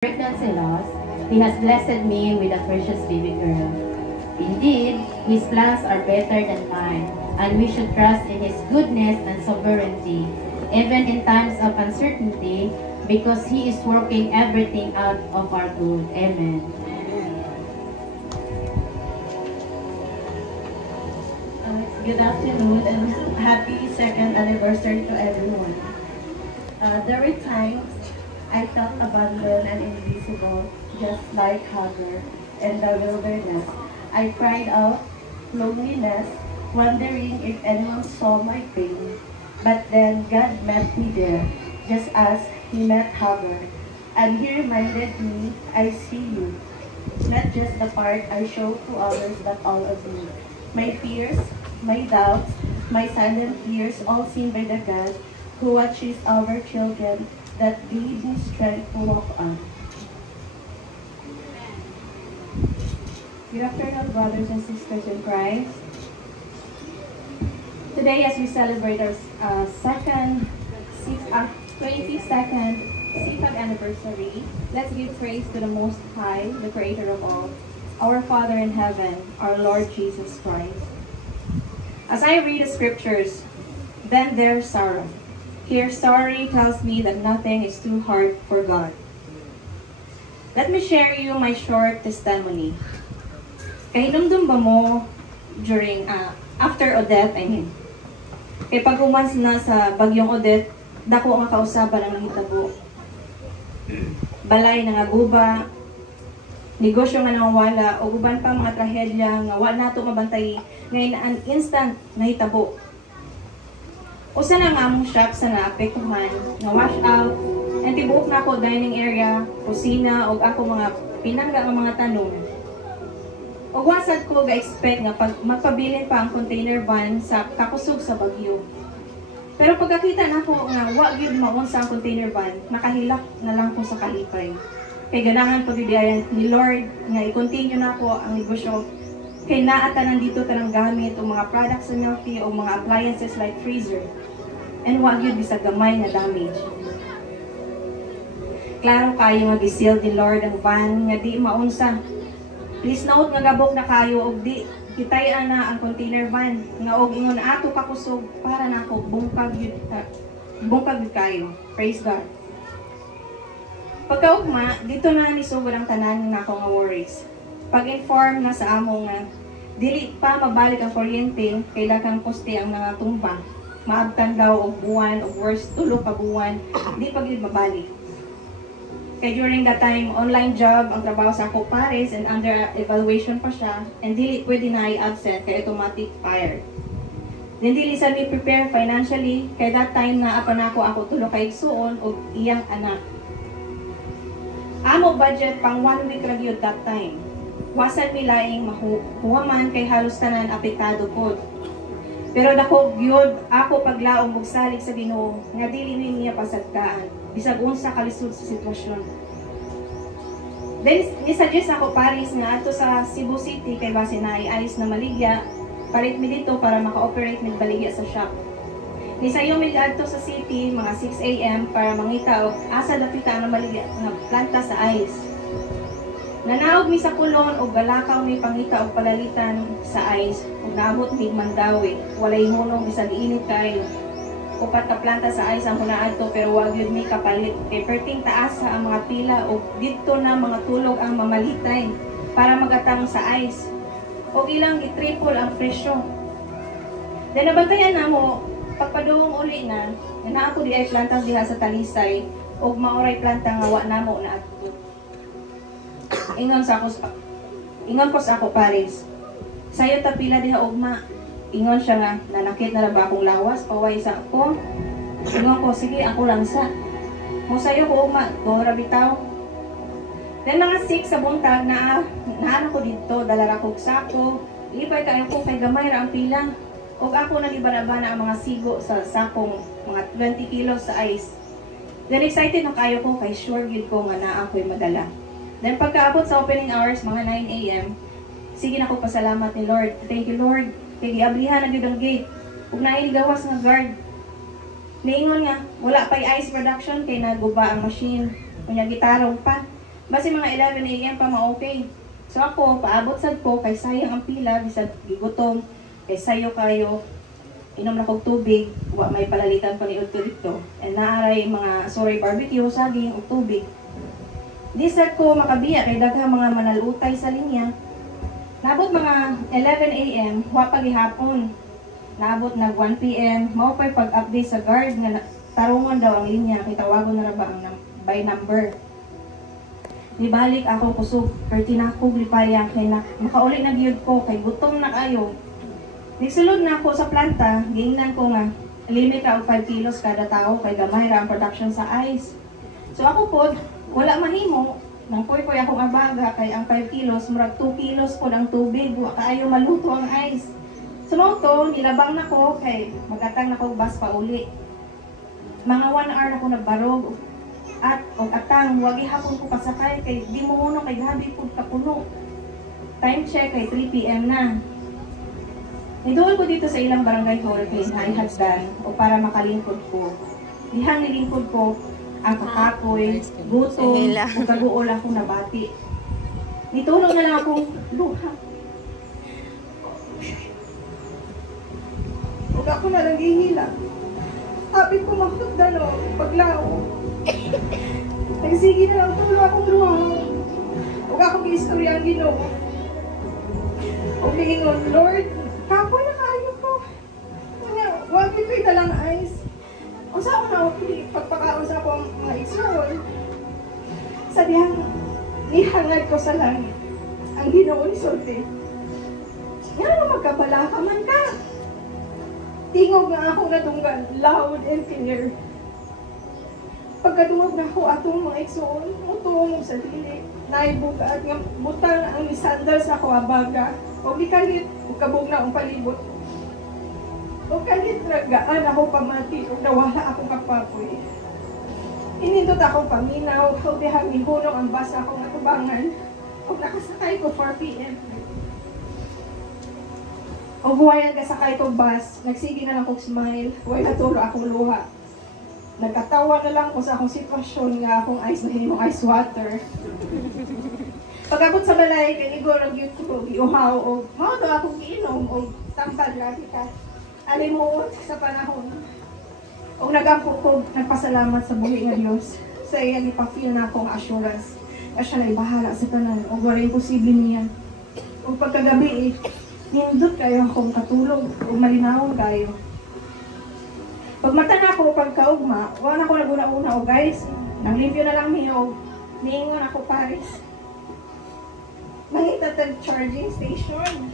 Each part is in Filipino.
Pregnancy loss, He has blessed me with a precious baby girl. Indeed, His plans are better than mine, and we should trust in His goodness and sovereignty, even in times of uncertainty, because He is working everything out of our good. Amen. Good afternoon and happy second anniversary to everyone. There were times I felt abandoned and invisible, just like Hagar in the wilderness. I cried out loneliness, wondering if anyone saw my pain. But then God met me there, just as He met Hagar. And He reminded me, I see you. Not just the part I show to others, but all of you. My fears, my doubts, my silent tears, all seen by the God who watches our children, that gave me strength to walk on. Good afternoon, brothers and sisters in Christ. Today, as we celebrate our 22nd CFAG anniversary, let's give praise to the Most High, the Creator of all, our Father in heaven, our Lord Jesus Christ. As I read the scriptures, then there's sorrow. Here, sorry tells me that nothing is too hard for God. Let me share you my short testimony. Kahinumdum ba mo during, after Odette, Kay pag umans na sa bagyong Odette, dako nga kausaban ang nahitabo. Balay nga guba, negosyo nga nawawala, o uban pa mga trahedya nga wa nato mabantay, ngayon an instant nahitabo. Usa na nga among shop sa naapektuhan, nga wash out, and tibuok na ako dining area, kusina, o ako mga pinangga nga mga tanong. O wasad ko ga-expect nga pag magpabilin pa ang container van sa kakusog sa Bagyo. Pero pagkakita na ako nga wa gyud maunsa ang container van, nakahilak na lang ko sa kalipay. Kay ganahan pagbibiyayan ni Lord nga i-continue na ako ang negosyo. Kay naatanan dito tanang gamit o mga products sa Milky o mga appliances like freezer. And wag yun bisag gamay na damage. Klaro kayo nga gisil ni Lord ang van nga di maunsa. Please note nga gabok na kayo og di kitay-an na ang container van nga og ingon ato kakusog para nako bungkag yun kayo. Praise God. Pagkaugma, dito na nisugod ang tanan nako nga worries. Pag-inform na sa amo nga dili pa mabalik ang kuryente, kailangan poste ang mga tumba. Maabtan daw og buwan o worst tulo ka buwan, di pa gyud mabalik. Kaya during that time, online job ang trabaho sa ako pares and under evaluation pa siya, and dili pwede na i-absent kay automatic fire. Then dili sa me prepare financially, kay that time na apa nako ako tulo ka igsuon og iyang anak. Amo budget pang 1 week ra gyud that time. Wasan mi laing mahuwaman kay halos tanan apektado pod. Pero dako gyud ako paglaom og salig sa Ginoo nga dili niya pasagkaan bisag unsa kalisod sa sitwasyon. Then ni-suggest ako pares nga ato sa Cebu City kay base na ayos na maligya, palit mi dito para maka-operate mig baligya sa shop. Nisayo mi adto sa city mga 6 AM para mangita og asa dapita ang maligya nga planta sa ice. Nanaog mi sa kulon o galakaw mi pangita og palalitan sa ice ug naabot mi Mandawi. Walay hunong bisan init kayo. Upat ka planta sa ice ang kunaadto pero wag yun mi kapalit. Kay perting taas sa ang mga pila o dito na mga tulog ang mamalitay para magatang sa ice. O ilang i-triple ang presyo. Then nabantayan na mo, pagpaduong uli na ako di ay planta diha sa Talisay o maoray planta nga wa namo na adto. Ingon ko sa ako pares. Sayo tapila diha ugma. Ingon siya nga, nanakit na ba akong lawas, paway sa ako. Ingon ko, sige ako lang sa. Musayo ko ugma, dora bitaw. Then mga 6 sa buntag na ko dito, dala kog sako. Ibay kayo ko kay gamay ra ang pila. Og ako nagibana-bana ang mga sigo sa sakong mga 20 kilos sa ice. Then excited na kayo ko kay sure gid ko nga naa ako'y madala. Then pagkaabot sa opening hours, mga 9 AM, sige na ko pasalamat ni Lord. Thank you, Lord. Kay giablihan na gyud ang gate. Ug naay gawas nga guard. Niingon nga, wala pa'y ice production kay naguba ang machine. Kunya gitarong pa. Basi mga 11 a.m. pa ma-okay. So ako, paabot sad ko, kay sayang ang pila, bisag gigutom, kay sayo kayo, inom na kog tubig, wa may palalitan pa ni Udto dito. And naaray mga sorry barbecue, saging, ug tubig. Di sad ko makabiya, kay daghang mga manalutay sa linya. Nabot mga 11 a.m., wa pa gihapon. Nabot nag 1 p.m., mao pa'y pag-update sa guard nga tarungon daw ang linya, kay tawagon na ra ba ang by number. Nibalik ako kusog, perti na ako lipaya, kay makauli na giyod ko, kay gutom na kayo. Nagsulod na ako sa planta, gingnan ko nga, limit ka og 5 kilos kada tao, kay gamay ra ang production sa ice. So ako po, wala mahimo, nang poy-poy akong abaga, kay ang 5 kilos, murag 2 kilos po ang tubig, wa kaayo maluto ang ice. So to, nilabang na ko, kay magatang na ko bus pa uli. Mga 1 hour na ko nagbarog, at atang wagi hapon ko pasakay kay di mo uno kay gabi pud kapuno. Time check kay 3 PM na. Niduol ko dito sa ilang barangay hall kay naihagdan o para makalingkod ko. Dihang nilingkod ko ang kakapoy, gutom, ug kaguol akong nabati. Nitulog na lang akong luha. Ug ako na lang gihila. Sabi ko makutdan o paglao. Nagsige na lang tulo akong luha. Huwag akong istorya ang Ginoo. Huwag gingon, Lord, kapoy na kayo ko. Huwag ito'y talang ice. Kung saan ko na ako pagpakaon sa akong mga Israel, sabihan, nihangad ko sa langit ang Ginoo ni Sulti. Nga naman magkabala ka man ka. Tingog nga ako natunggan, loud and clear. Pagkadungog na ako atong mga igsoon, mutungog sa dili, naibuga at nga butang ang misandal sa ako abaga, o mikalit, o kabog na ang palibot. O kalit ragaan ako pamati, o nawala akong kapapoy. Inindot akong paminaw, o dihang ihunong ang basa akong atubangan, o nakasakay ko 4 p.m. O buhayan kasakay ko bus, nagsige na lang kong smile, huwag natulo akong luha. Nagkatawa na lang ko sa akong sitwasyon nga akong ice na hinimong ice water. Pag-abot sa balay, kanigo lang yun ko, iuhaw, o mao to akong iinom, o tambal lagi ka. Alimuot sa panahon. O nagampo ko, nagpasalamat sa buhi nga Diyos. Sa iya, ipafeel na akong assurance. Kaya siya na ibahala sa tanan, o wala imposible niya. O pagkagabi, nindot kayo akong katulog, o malinawon kayo. Pag mata na ako pagkaugma, wala na ako naguna-una o guys, nanglimpyo na lang niyo, niingon ako Paris. Nangita charging station.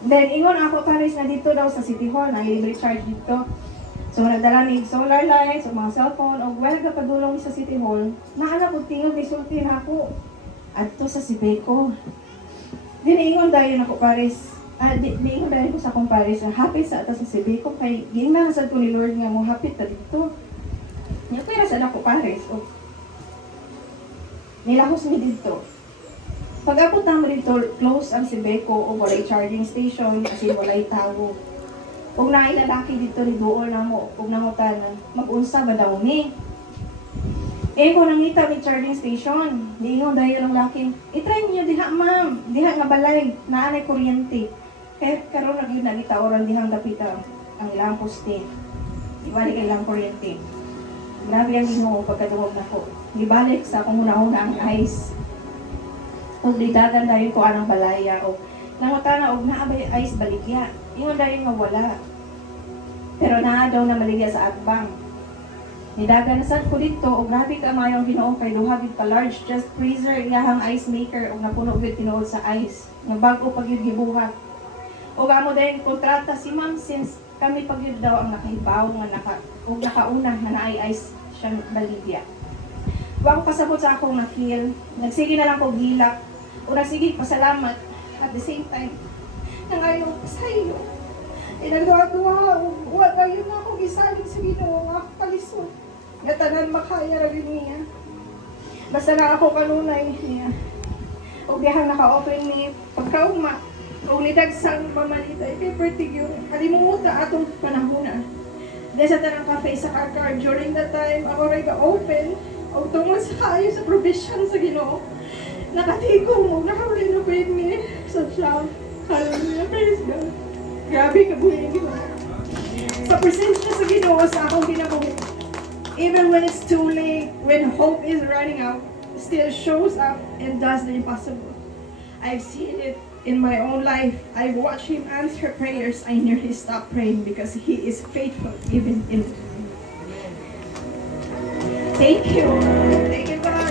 Then ingon ako Paris na dito daw sa City Hall, na libre charge dito. So nagdala ni solar lights, o mga cellphone, o well kapadulong sa City Hall, naala ko tingog ni sulti na ako. Adto sa Sibeco. Then ingon dahil ako Paris. Diingon dahil ko sa akong Paris, happy sa atas sa Sibeco, kay ginasad ko ni Lord nga mo, happy ta dito. Niya ko yung nasad ako Paris, o nilahos mi dito. Pag-abot naman dito, close ang Sibeco, o walay charging station, kasi walay tawo. Kung nailalaki dito, ribuol na mo, kung nangutanan, mag-unsa ba daw ni? Kung nangita may charging station, diingon dahil ang laki, itry niyo diha ma'am, diha nga balay, naanay kuryente. Kaya karon na yun nagita oran dihang dapita ang ilang poste. Ibalik ang ilang kuryente. Grabe ang Ginoo pagkadungog na ko. Ibalik sa akong una-una ang ice. O lidagan dahil ko anang balaya o nangutana og naabay ice baligya. Ingon dahil mawala. Pero naa daw na maligya sa atbang. Nidagan na sad ko dito o grabe ka mayong Ginoo kay duha gid ka large just freezer iyahang ice maker og napuno gid tinuod sa ice. Nga bag-o pag yun gibuhat. O gamo din kontrata si ma'am since kami pag yun daw ang nakahibaw nga nakauna na naay ice siya baligya. Wa ko pasabot sa akong na-feel. Nagsige na lang ko gilak. O nagsige pasalamat at the same time. Nangayon sa iyo. Inagawa wa kayo na akong isalig sa Ginoo nga palisod. Nga tanan makaya ra gyud niya. Basta na ako kanunay niya. O dihang naka-open ni pagkaugma. O nidagsang pamanita, ipipertig yung kalimuta atong panahuna. Dahil sa tanang cafe sa Kakar, during that time, ako rin ka-open, o tungkol sa kayo sa provision sa Ginoo. nakatigo mo, naka-renovate ni sa shop. Hallelujah, praise God. Grabe ka buhay ng Ginoo. Sa presensya sa Ginoo sa akong ginabuhi. Even when it's too late, when hope is running out, still shows up and does the impossible. I've seen it in my own life. I've watched Him answer prayers. I nearly stopped praying because He is faithful even in. Thank you. Thank you, God.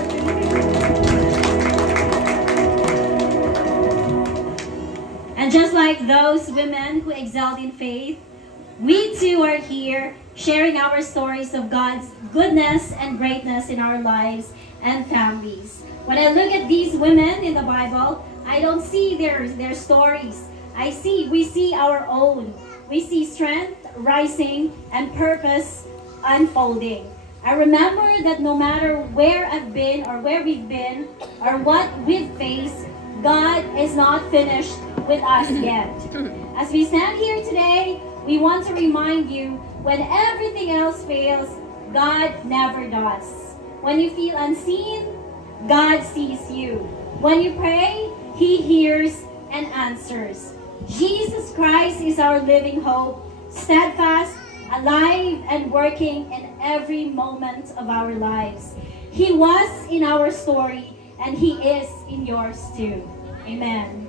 And just like those women who excelled in faith, we too are here sharing our stories of God's goodness and greatness in our lives and families. When I look at these women in the Bible, I don't see their stories. We see our own. We see strength rising and purpose unfolding. I remember that no matter where I've been or where we've been or what we've faced, God is not finished with us yet. As we stand here today, we want to remind you, when everything else fails, God never does. When you feel unseen, God sees you. When you pray, He hears and answers. Jesus Christ is our living hope, steadfast, alive, and working in every moment of our lives. He was in our story, and He is in yours too. Amen.